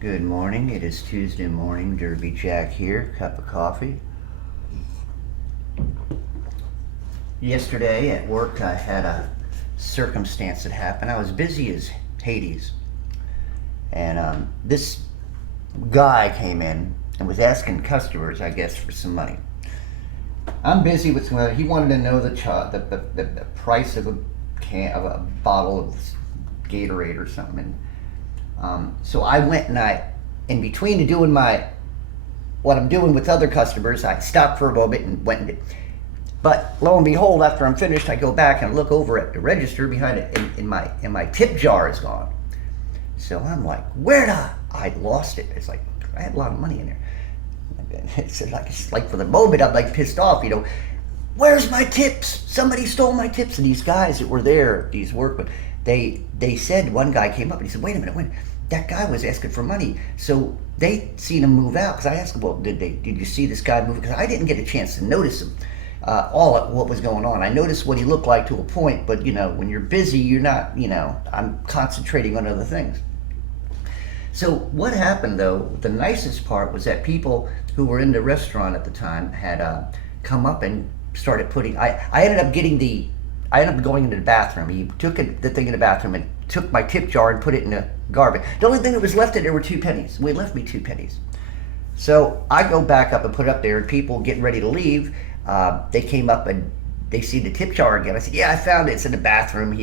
Good morning. It is Tuesday morning. Derby Jack here. Cup of coffee. Yesterday at work, I had a circumstance that happened. I was busy as Hades, and this guy came in and was asking customers, I guess, for some money. I'm busy with some. He wanted to know the price of a bottle of Gatorade or something. So I went and in between doing what I'm doing with other customers, I stopped for a moment and went and did. But lo and behold, after I'm finished, I go back and look over at the register behind it, and my tip jar is gone. So I'm like, I lost it. It's like I had a lot of money in there. It's like for the moment, I'm like pissed off. Where's my tips? Somebody stole my tips. And these guys that were there, these workmen, they said, one guy came up and he said, wait a minute, that guy was asking for money. So they seen him move out, because I asked him, well, did you see this guy move? Because I didn't get a chance to notice him, all of what was going on. I noticed what he looked like to a point, but when you're busy, you're not, I'm concentrating on other things. So what happened, though, the nicest part was that people who were in the restaurant at the time had come up and started putting, I ended up going into the bathroom. He took the thing in the bathroom and took my tip jar and put it in the garbage. The only thing that was left in there were 2 pennies. He left me 2 pennies. So I go back up and put it up there, and people getting ready to leave, they came up and they see the tip jar again. I said, yeah, I found it. It's in the bathroom.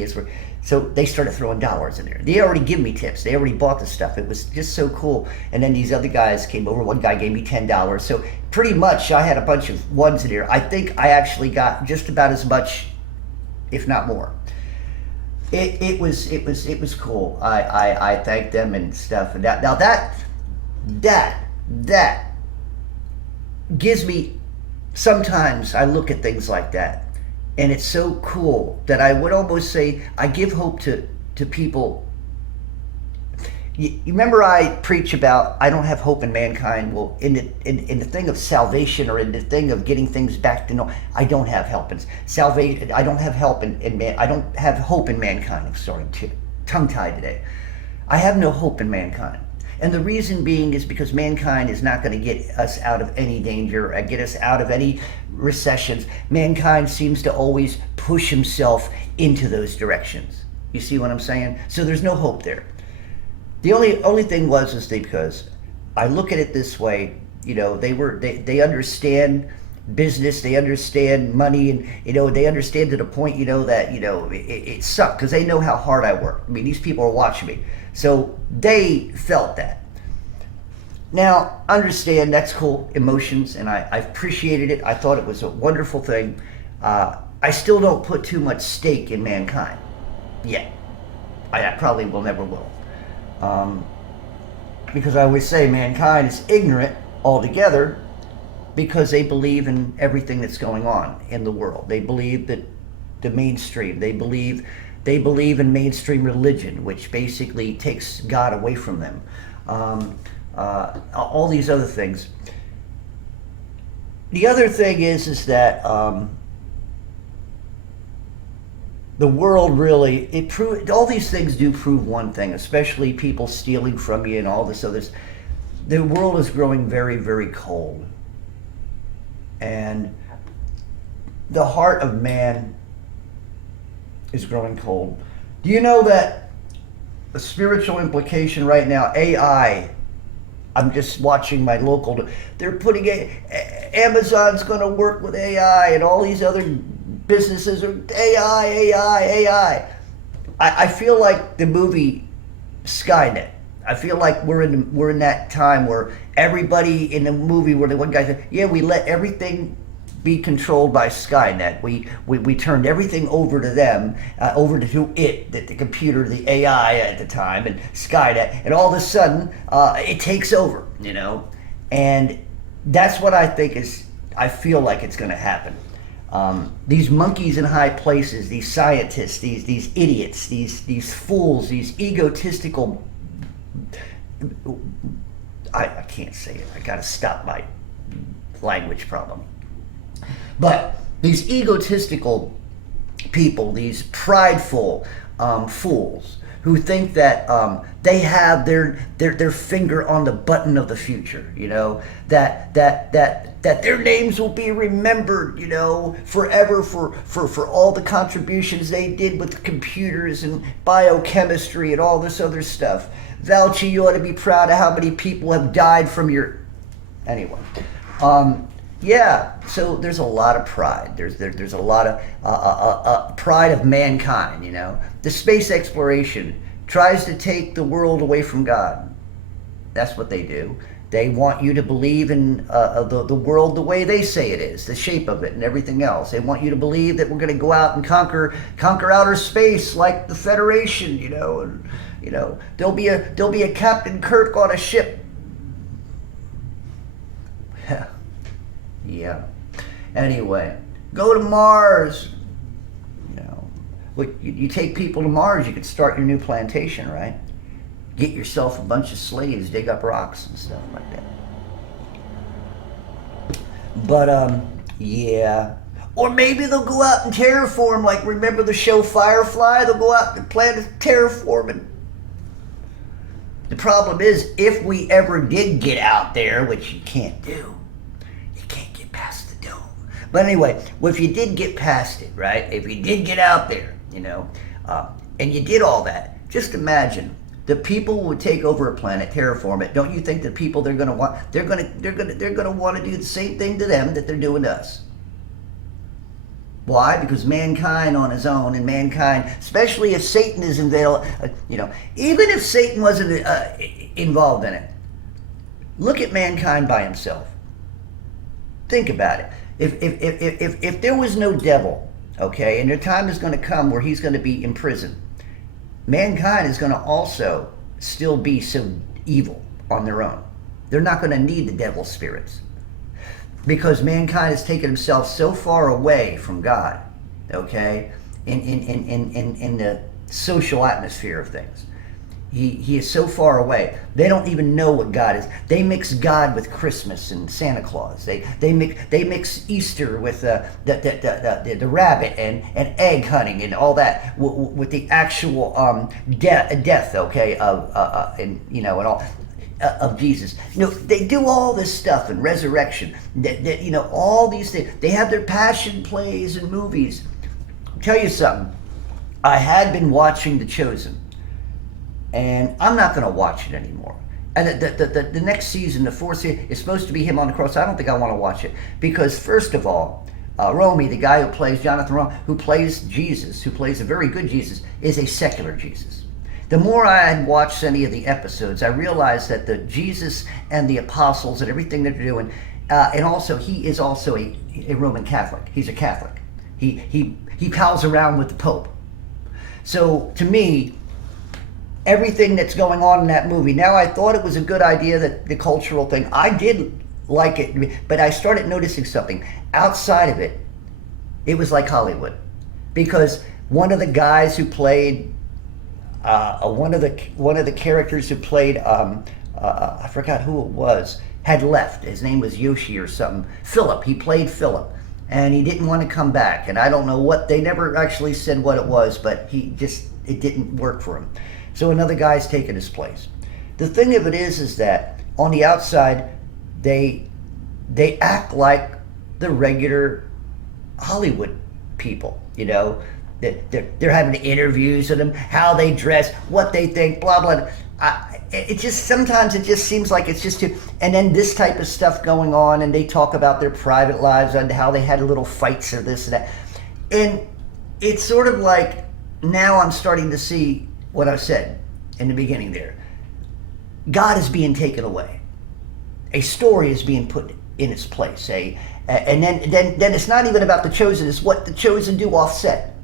So they started throwing dollars in there. They already give me tips. They already bought the stuff. It was just so cool. And then these other guys came over. One guy gave me $10. So pretty much I had a bunch of ones in there. I think I actually got just about as much, if not more. It was cool. I thanked them and stuff. And that gives me, sometimes I look at things like that, and it's so cool that I would almost say I give hope to people. You remember I preach about I don't have hope in mankind. Well, in the thing of salvation, or in the thing of getting things back to normal, I don't have help in salvation. I don't have help in man. I don't have hope in mankind. I'm sorry, tongue tied today. I have no hope in mankind. And the reason being is because mankind is not going to get us out of any danger, get us out of any recessions. Mankind seems to always push himself into those directions. You see what I'm saying? So there's no hope there. The only thing is because I look at it this way, they understand business, they understand money, and they understand to the point that it sucked, because they know how hard I work. I mean, these people are watching me, so they felt that. Now, understand, that's cool, emotions, and I appreciated it. I thought it was a wonderful thing. I still don't put too much stake in mankind yet. I probably never will. Because I always say mankind is ignorant altogether, because they believe in everything that's going on in the world. They believe that the mainstream, they believe in mainstream religion, which basically takes God away from them. All these other things. The other thing is that the world really, all these things do prove one thing, especially people stealing from you and all this other. The world is growing very, very cold. And the heart of man is growing cold. Do you know that the spiritual implication right now, AI, I'm just watching my local, they're putting Amazon's going to work with AI, and all these other businesses are AI. I feel like the movie Skynet. I feel like we're in that time where everybody in the movie, where the one guy said, yeah, we let everything be controlled by Skynet. We turned everything over to them, over to the computer, the AI at the time, and Skynet, and all of a sudden it takes over, and that's what I feel like it's going to happen. These monkeys in high places, these scientists, these idiots, these fools, these egotistical, I can't say it. I got to stop my language problem. But these egotistical people, these prideful fools, who think that they have their finger on the button of the future, that their names will be remembered, forever for all the contributions they did with computers and biochemistry and all this other stuff. Fauci, you ought to be proud of how many people have died from your... Anyway. Yeah, so there's a lot of pride. There's a lot of pride of mankind, The space exploration tries to take the world away from God. That's what they do. They want you to believe in the world the way they say it is, the shape of it and everything else. They want you to believe that we're going to go out and conquer outer space like the Federation, and there'll be a Captain Kirk on a ship. Yeah. Anyway, go to Mars. You take people to Mars, you could start your new plantation, right? Get yourself a bunch of slaves, dig up rocks and stuff like that. But, yeah. Or maybe they'll go out and terraform, like, remember the show Firefly? They'll go out and plan to terraform it. The problem is, if we ever did get out there, which you can't do, you can't get past the dome. But anyway, well, if you did get past it, right? If you did get out there, and you did all that, just imagine the people who would take over a planet, terraform it. Don't you think the people they're going to want to do the same thing to them that they're doing to us? Why? Because mankind on his own, and mankind, especially if Satan is involved, even if Satan wasn't involved in it, look at mankind by himself. Think about it. If there was no devil, okay, and their time is going to come where he's going to be in prison, mankind is going to also still be so evil on their own. They're not going to need the devil's spirits, because mankind has taken himself so far away from God, okay, in the social atmosphere of things. He is so far away. They don't even know what God is. They mix God with Christmas and Santa Claus. They mix Easter with the rabbit and egg hunting and all that with the actual death, okay, and all of Jesus. They do all this stuff and resurrection. All these things. They have their passion plays and movies. I'll tell you something. I had been watching The Chosen, and I'm not going to watch it anymore. And the next season, the fourth season, is supposed to be him on the cross. I don't think I want to watch it, because first of all, Romy, the guy who plays Jonathan Romy, who plays Jesus, who plays a very good Jesus, is a secular Jesus. The more I had watched any of the episodes, I realized that the Jesus and the apostles and everything that they're doing, and also he is also a Roman Catholic. He's a Catholic. He pals around with the Pope. So to me, everything that's going on in that movie. Now, I thought it was a good idea, that the cultural thing. I did like it, but I started noticing something. Outside of it, it was like Hollywood. Because one of the guys who played, one of the characters who played, I forgot who it was, had left. His name was Yoshi or something. Philip. He played Philip. And he didn't want to come back. And I don't know what, they never actually said what it was, but it didn't work for him. So another guy's taken his place. The thing of it is that on the outside, they act like the regular Hollywood people, They're having interviews with them, how they dress, what they think, blah, blah. Sometimes it just seems like it's just and then this type of stuff going on, and they talk about their private lives and how they had little fights or this and that. And it's sort of like, now I'm starting to see what I said in the beginning there. God is being taken away. A story is being put in its place. And then it's not even about the chosen, it's what the chosen do offset.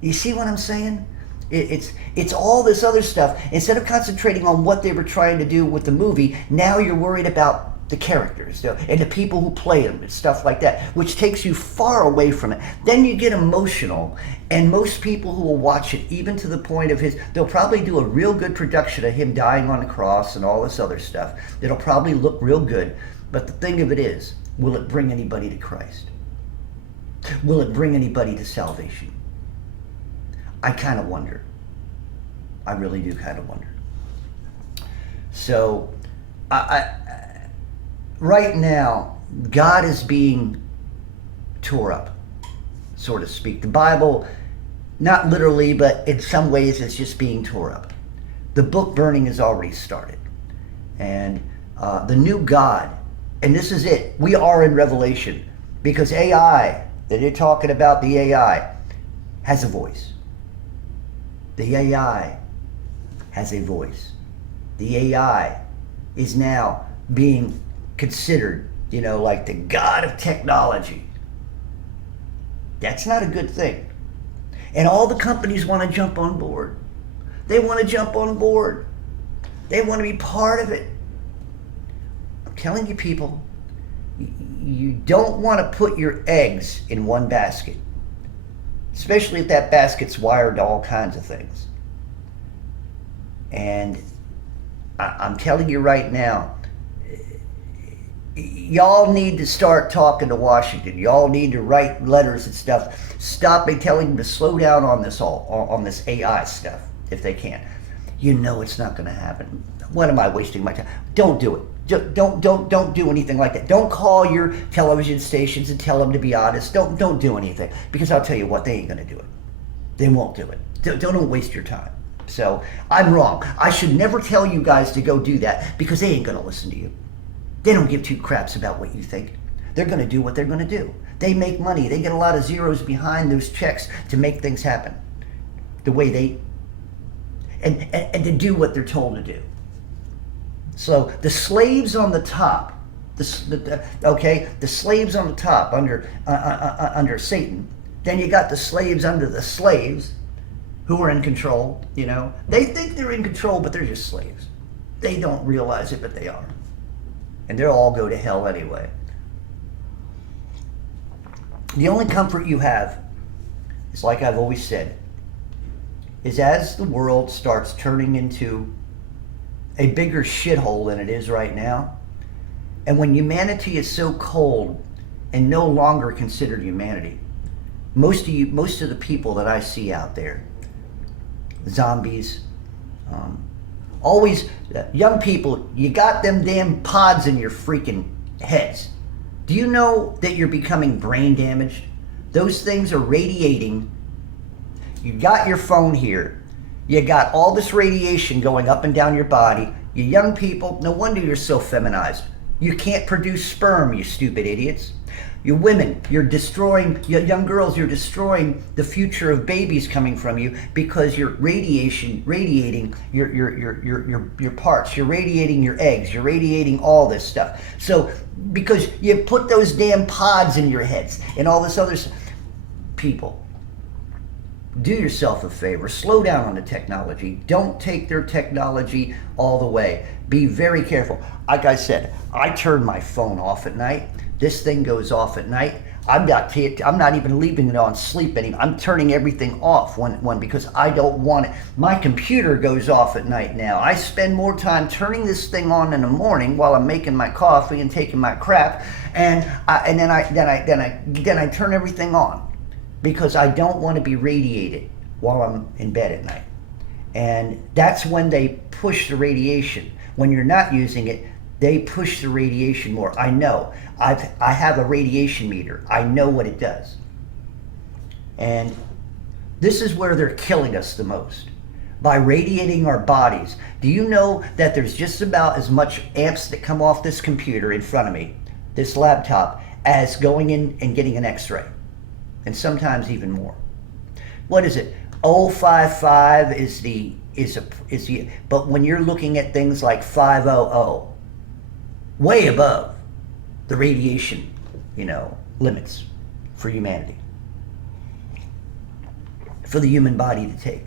You see what I'm saying? It's all this other stuff. Instead of concentrating on what they were trying to do with the movie, now you're worried about the characters and the people who play them and stuff like that, which takes you far away from it. Then you get emotional, and most people who will watch it, even to the point of they'll probably do a real good production of him dying on the cross and all this other stuff. It'll probably look real good, but the thing of it is, will it bring anybody to Christ? Will it bring anybody to salvation? I kind of wonder. I really do kind of wonder. So, right now, God is being tore up, so to speak. The Bible, not literally, but in some ways, it's just being tore up. The book burning has already started. And the new God, and this is it, we are in Revelation, because AI, that they're talking about, the AI, has a voice. The AI has a voice. The AI is now being considered, like the God of technology. That's not a good thing. And all the companies want to jump on board. They want to jump on board. They want to be part of it. I'm telling you, people, you don't want to put your eggs in one basket, especially if that basket's wired to all kinds of things. And I'm telling you right now, y'all need to start talking to Washington. Y'all need to write letters and stuff. Stop telling them to slow down on this AI stuff if they can. You know it's not going to happen. What am I wasting my time? Don't do it. Don't do anything like that. Don't call your television stations and tell them to be honest. Don't do anything, because I'll tell you what, they ain't going to do it. They won't do it. Don't waste your time. So I'm wrong. I should never tell you guys to go do that, because they ain't going to listen to you. They don't give two craps about what you think. They're going to do what they're going to do. They make money. They get a lot of zeros behind those checks to make things happen the way they, and to do what they're told to do. So the slaves on the top, the slaves on the top under Satan. Then you got the slaves under the slaves who are in control. They think they're in control, but they're just slaves. They don't realize it, but they are. And they'll all go to hell anyway. The only comfort you have is, like I've always said, is as the world starts turning into a bigger shithole than it is right now, and when humanity is so cold and no longer considered humanity, most of the people that I see out there, zombies, always young people, you got them damn pods in your freaking heads. Do you know that you're becoming brain damaged? Those things are radiating. You got your phone here. You got all this radiation going up and down your body. You young people, no wonder you're so feminized. You can't produce sperm, you stupid idiots. You women, you're destroying, you young girls, you're destroying the future of babies coming from you, because you're radiating your parts, you're radiating your eggs, you're radiating all this stuff. So, because you put those damn pods in your heads and all this other stuff. People, do yourself a favor, slow down on the technology. Don't take their technology all the way. Be very careful. Like I said, I turn my phone off at night. This thing goes off at night. I'm not even leaving it on sleep anymore. I'm turning everything off because I don't want it. My computer goes off at night now. I spend more time turning this thing on in the morning while I'm making my coffee and taking my crap, and then I turn everything on, because I don't want to be radiated while I'm in bed at night. And that's when they push the radiation. When you're not using it, they push the radiation more. I know. I have a radiation meter. I know what it does. And this is where they're killing us the most, by radiating our bodies. Do you know that there's just about as much amps that come off this computer in front of me, this laptop, as going in and getting an x-ray? And sometimes even more. What is it? 055 is the, but when you're looking at things like 500, way above the radiation, limits for humanity, for the human body to take.